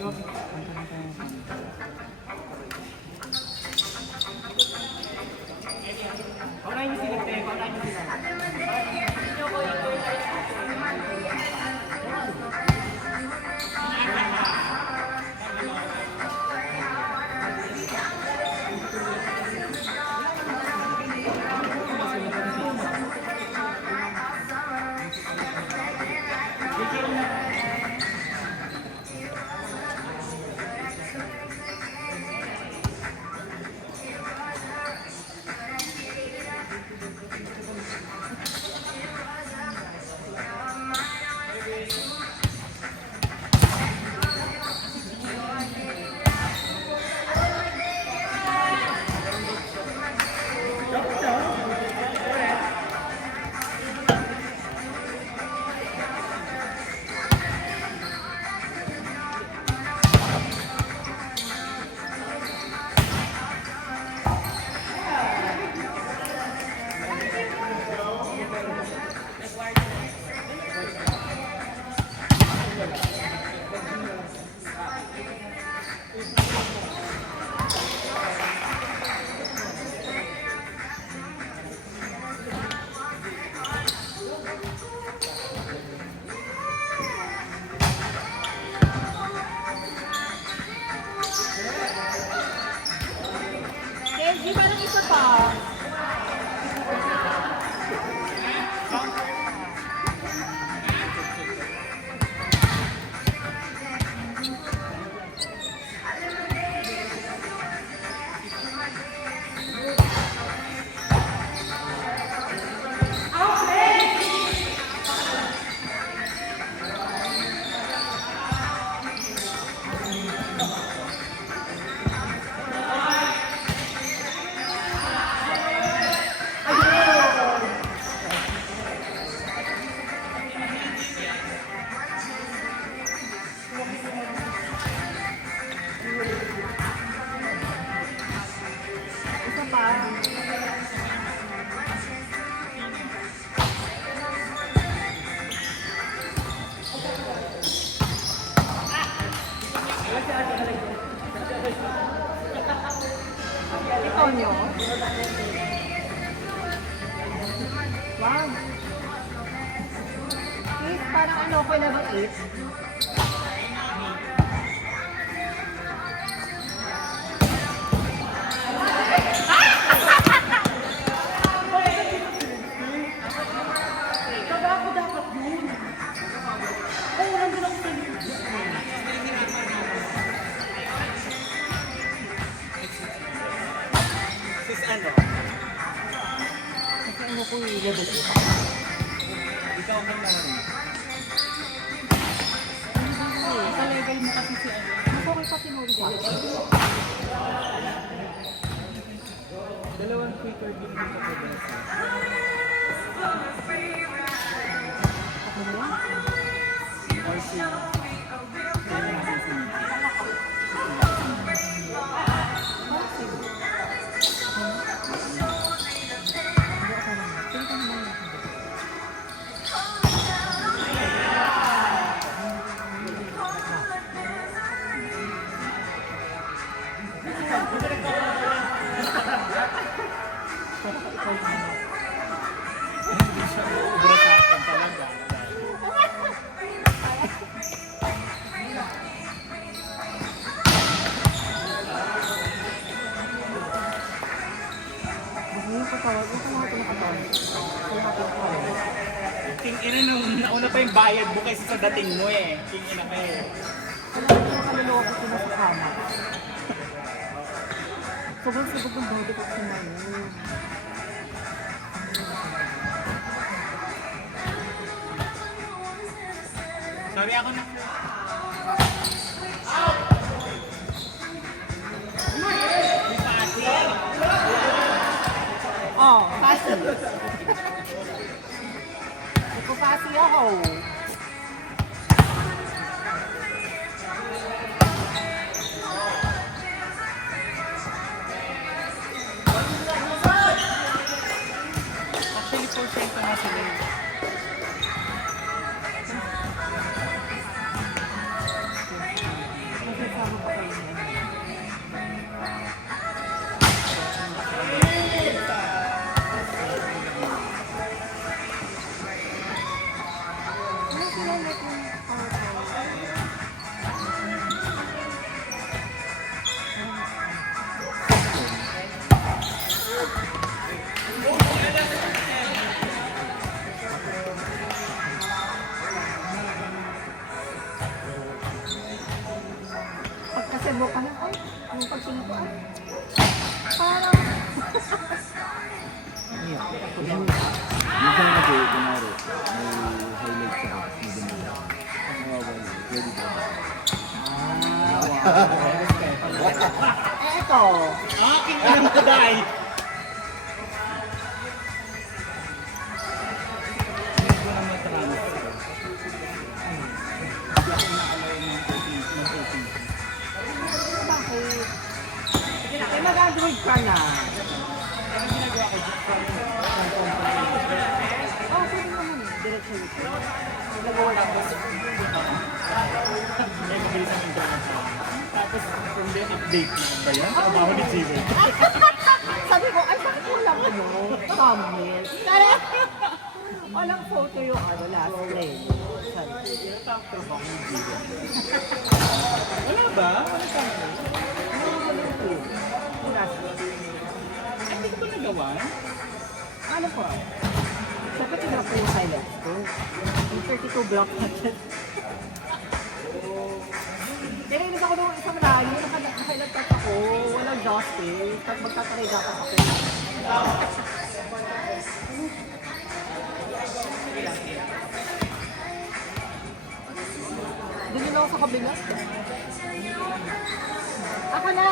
Paunahin niyo sila, te. Paunahin niyo sila. Kenji, parang isa pa. Isa pa. Ito nyo. Wow. Eat, parang ano ko na ba eat? Sis, ano? Kasi ano ko ilabas ito. Ikaw ba naman? Sa level mo kasi si ano. Mas okay pa sinuri ko. Dalawang quicker din dito po ba? Ako na yan. Or si... Kaya natin si hindi siya ubra sa akin talaga. Hindi ko tawag. Ito mga pinakatawag. King ina nung nauna pa yung bayad mo kaysa sa dating mo eh. King ina ka eh. Wala ko yung kaluluwa ko sila sa kama. Sobrang sabog ng body ko kumain. Sorry ako na. Oh, fasi. Ito fasi ako. Actually, porsyento na sila eh. mo ka na, ay, yung pagsunod ko, ay, parang, Minsan kasi, kunwari, may highlight sa may ganda. Nawawala. Pwede ba? ito, Aking inang kuday! Hindi ko na matransfer. bakit? Eh, mag-android ka na. Ang ginagawa ko, Oh, pwede naman, diretso nito. Nag-wala ko. may mabilis ang internet sa akin. Tapos, from then, update na ba yan? Trabaho ni Jimmy. Sabi ko, ay, bakit walang ano, thumbnail? Tara! Walang photo yung ano, last play. Sabi ko, Trabaho ni Jimmy. Wala ba? Wala ka. yung last play. Hindi ko ba nagawa? Ano po? Siyempre, tinrap ko yung silent ko. Yung 32 block natin. Kaya inis ako nung isang rally, naka-highlight cut ako, walang justice, at magtatrade ako ako. Doon yun ako sa kabilas. Ako na!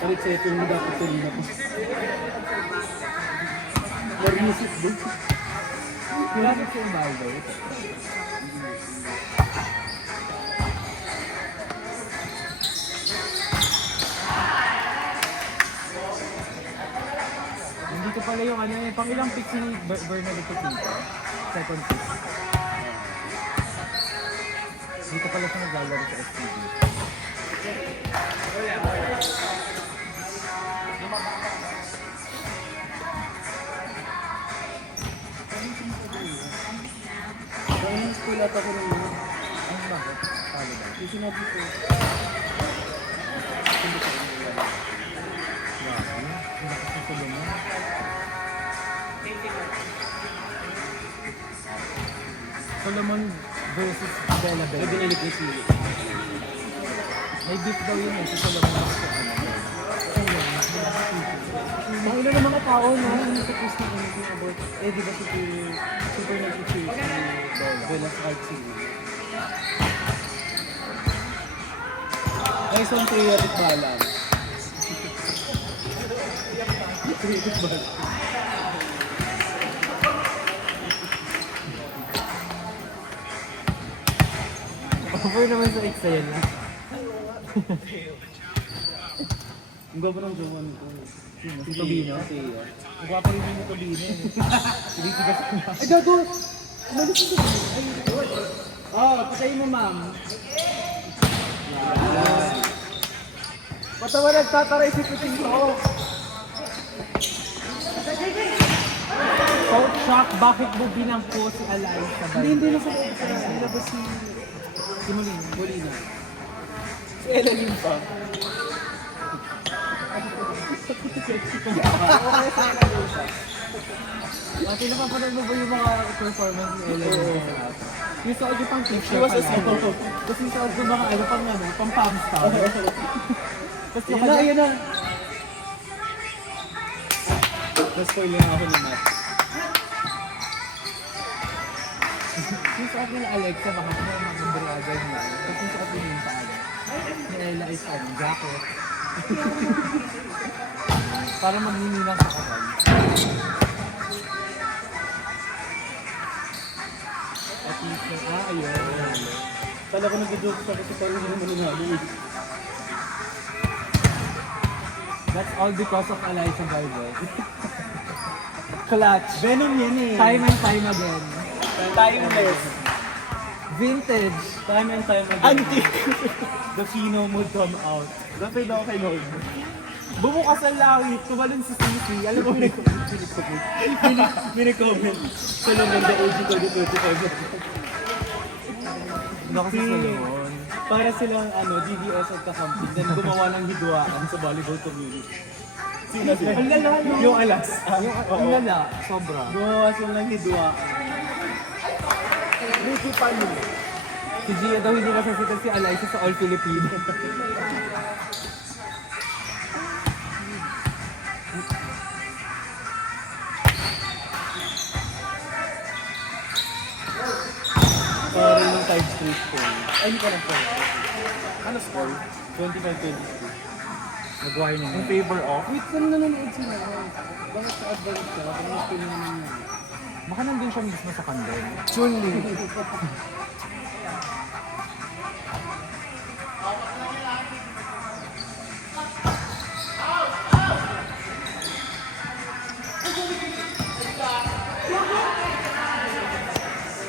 Ulit sa ito yung dapat tuloy na po. Marinisip doon. Kailangan sa yung bagay. Hindi ko pala yung ano eh, pang ilang pick si Bernadette Tito? Second pick. Dito pala siya naglalaro sa STD. Kaya school at ako nung Ano bakit? Paano ba? yung sinabi ko. Grabe. Ang lakas ng tulo mo. Solomon versus Bella Ay, Bella. binalik ni Sili. May beef daw yun eh, si Solomon versus ano. Mahilo ng mga tao, no? Hindi ko post na anything about, eh, di ba si super nag-cheer si Bella's Art City. Ay, so ang patriotic balance. Patriotic balance. Over naman sa Excel. Ang gaba ng jowa nito. Si Tobino? Si Iya. Ang gwapo rin yung Tobino eh. Tinitigas ko na. Ay, gago! Umalis ko sa ay, oh, patayin mo, ma'am. Yan. Patawa nagtataray si Puting ko. Coach Shock, bakit mo binangko si Alay sa bal? Hindi na sa nilabas si Si Molina. Molina. Si Ella Lim pa. Ate, napapanood mo ba yung mga performance ni Ellen? Yung sa audio pang picture She was a pala. solo. Tapos yung sa audio mga ano pang ano, pang pamstar. Tapos Yun na, yun na. Na-spoil na ako ni Matt. yung sa audio nila Alexa, baka siya yung mga embriaga niya. Tapos yung sa audio yung paano. Ni Ella is ano, jacket. Para magnininang sa kapal. At least, ayun. Kala ko nag-joke pa kasi parang hindi naman nanalo eh. That's all because of Eliza Garber. Clutch. Venom yan eh. Time and time again. Timeless. Vintage. Time and time again. Antique. The Fino would come out. Dapat daw kay Lord. Bumukas ang langit, tumalon si Sisi. Alam mo, may comment. Sa naman the OG 2025. Baka si Solomon. Para silang GDS at kakamping, then gumawa ng hidwaan sa volleyball community. Sino sila? Ang lala, yung alas. Ang lala, sobra. Gumawa sila ng hidwaan. Ricky Panu. Si Gia daw hindi masasitan si Alyssa sa All Filipino. Sorry ng type 3 score. Ay, hindi ka na po. Ano score? 25-23. Nag-wire niya. In favor of? Wait, kung nanonood sila, bakit sa advance ka? Kung mas naman yun. Baka nandun siya mismo sa kandel. Chun-Li.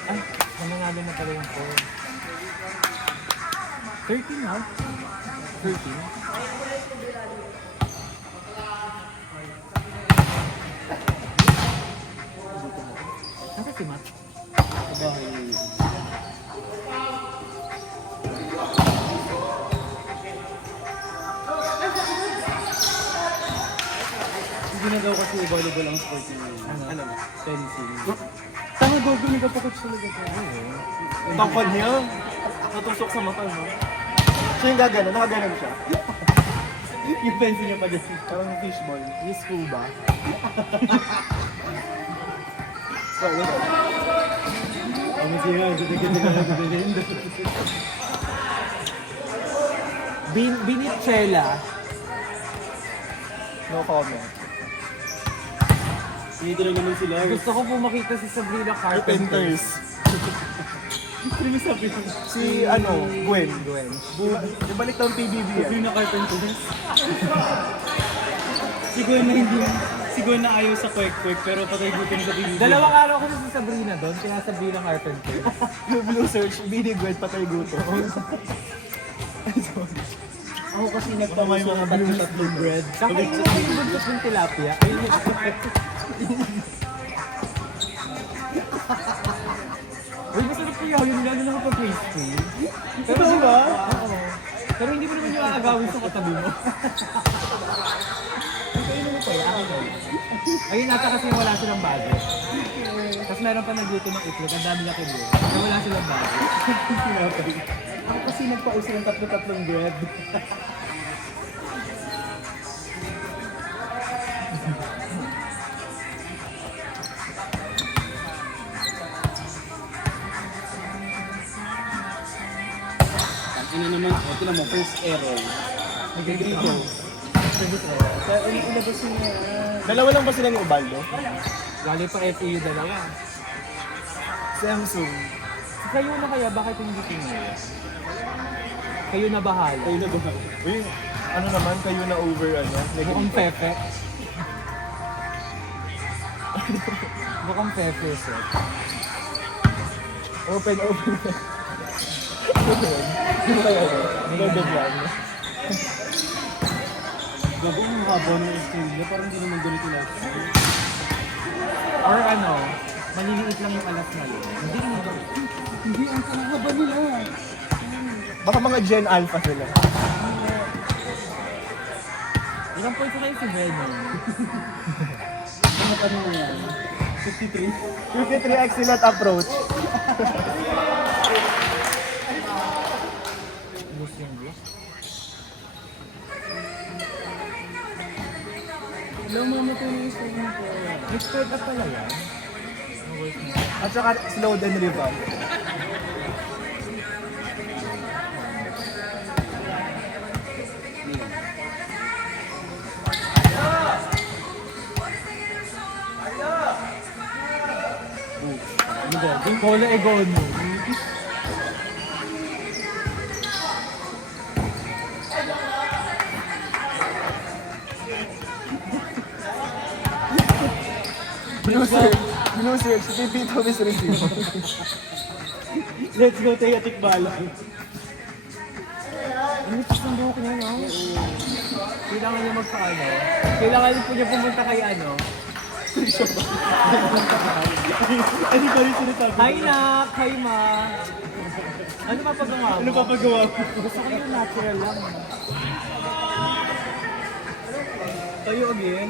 Ay, nananalo na pala yung 4. 13 na? 13? Nasa si Matt? Sa bahay niya. Hindi na daw kasi volleyball ang sport niya. Ano? Fencing. Tama, gogo, may kapakot siya nagkakaroon. Tangkod niya. Natusok sa mata mo. Siya yung gaganon, nakaganon siya. Yung fencing niya pa dyan. Parang fishball. Useful ba? Wala. Ano siya? Binitsela. No comment. Dito na naman sila. Gusto ko po makita si Sabrina Carpenter. Carpenters. Ano yung sabi ko? Si Gwen. Gwen. Ibalik daw ang PBB yan. Sabi na Carpenters. Siguro na hindi. Siguro na ayaw sa kwek-kwek pero patay gutom sa bibig. Dalawang araw ko na si Sabrina doon, kaya Sabrina Carpenter. Yung blue search, BD Gwen, patay guto. Ako kasi nagpamay mga tatlo-tatlong bread. Saka yung mga buntot ng tilapia. Ayun yung Uy, masarap kaya yun lalo na kapag pastry. Pero ba? Oo. Pero hindi mo naman yung aagawin sa katabi mo. Kainin mo pa yan. Akin yun. Ayun nata kasi wala silang budget. Tapos meron pa nagluto ng itlog. Ang dami niya kinuha. Pero wala silang budget. Ako kasi nagpauso ng tatlo-tatlong bread. Ano naman, ito naman, first error. Nag-grito. Sa ilabas niya. Dalawa lang ba sila ni Ubaldo? Galing pa FAU dalawa. Samsung. Kayo na kaya, bakit hindi kinuha? Kayo na bahala. Kayo na ba? Uy, ano naman, kayo na over, Mukhang pepe. Mukhang pepe, sir. Open. Sino kaya yun? Golden one. Gago yung haba ng Australia, parang hindi naman ganito lifestyle. Or maliliit lang yung alas na yun. Hindi naman. Hindi, ang haba nila. Baka mga Gen Alpha sila. Ilang points na kayo si Venom? Ano na yan? 53? 53 excellent approach. Boost yung boost. Hello, mama ko yung Australia ko. Expert up pala yan. At saka slow and revamp. Ano ba? Cola Egono. Blue search, pipito is received. Let's go, Teo Tikbalang. Ang lipas ng buhok niya, no? Kailangan niya magpaano. Kailangan po niya pumunta kay ano. Ano ba rin sinasabi? Hi, Nak! Hi, Ma! Ano pa pagawa mo? Ano papagawa mo? Gusto ko yung natural lang. Kayo again?